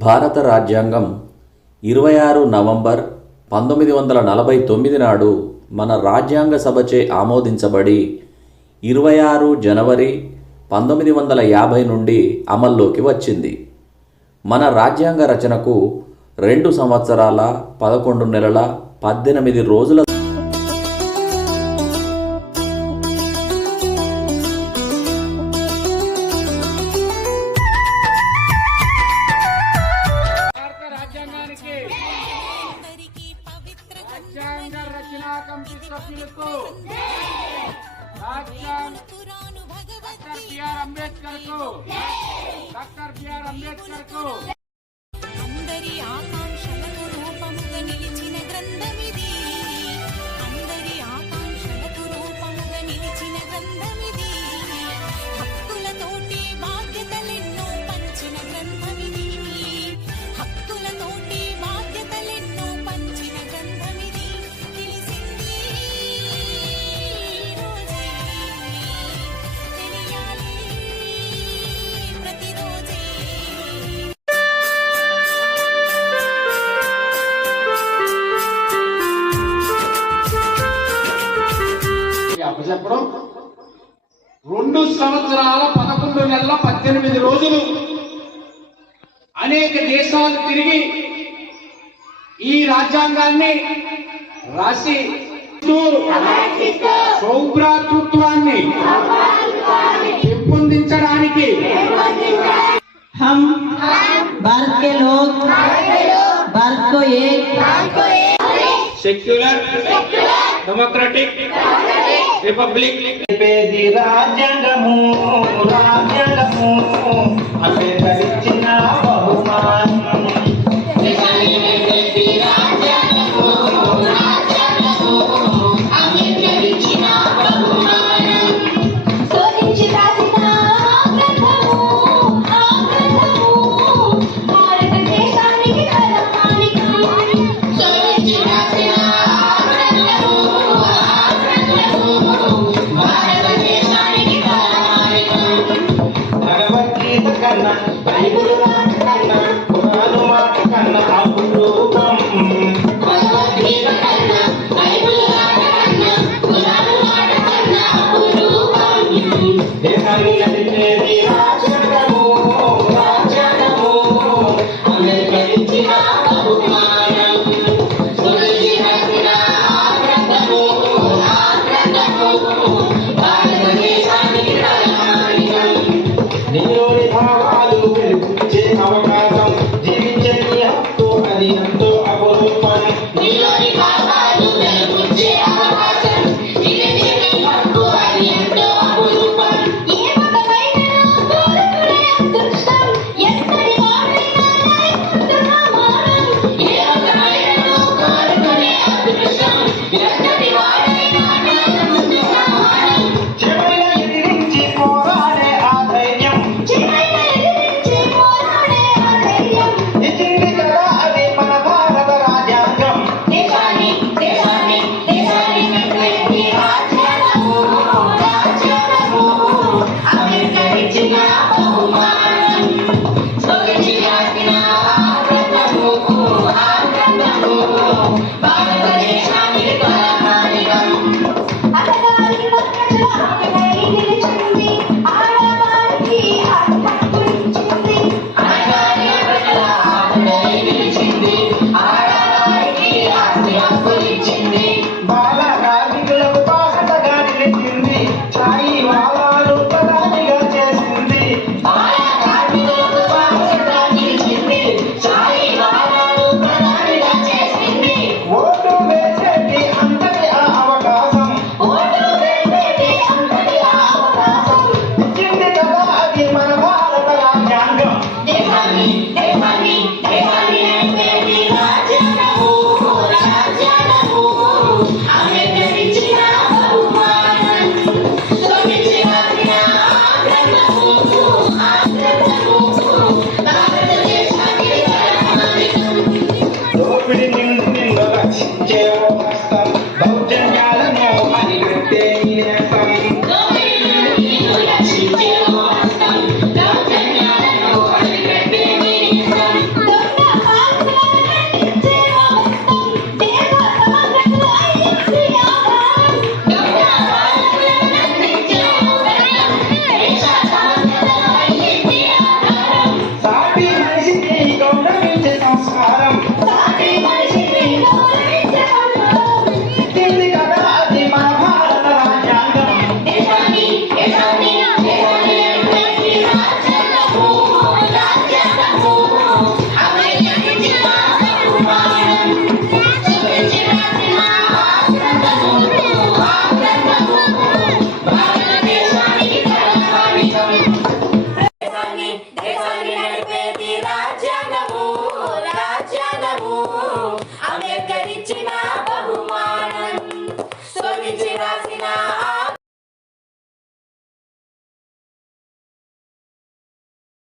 భారత రాజ్యాంగం ఇరవై ఆరు నవంబర్ పంతొమ్మిది వందల నలభై తొమ్మిది నాడు మన రాజ్యాంగ సభచే ఆమోదించబడి ఇరవై ఆరు జనవరి పంతొమ్మిది వందల యాభై నుండి అమల్లోకి వచ్చింది. మన రాజ్యాంగ రచనకు రెండు సంవత్సరాల పదకొండు నెలల పద్దెనిమిది రోజుల రాజ్యాంగ రచనా కమిటీ సభ్యులకు రాజ్యాంగ డాక్టర్ బిఆర్ అంబేద్కర్ కు డాక్టర్ బిఆర్ అంబేద్కర్ కు అందరి ఆకాంక్షలకు అప్పచెప్పడం రెండు సంవత్సరాల పదకొండు నెలల పద్దెనిమిది రోజులు అనేక దేశాలు తిరిగి ఈ రాజ్యాంగాన్ని రాసి సౌభ్రాతృత్వాన్ని పెంపొందించడానికి हम भारत के लोग भारत को एक సెక్యులర్ డెమోక్రటిక్ రిపబ్లిక్ రాజ్యాంగము 好风光。Thank you.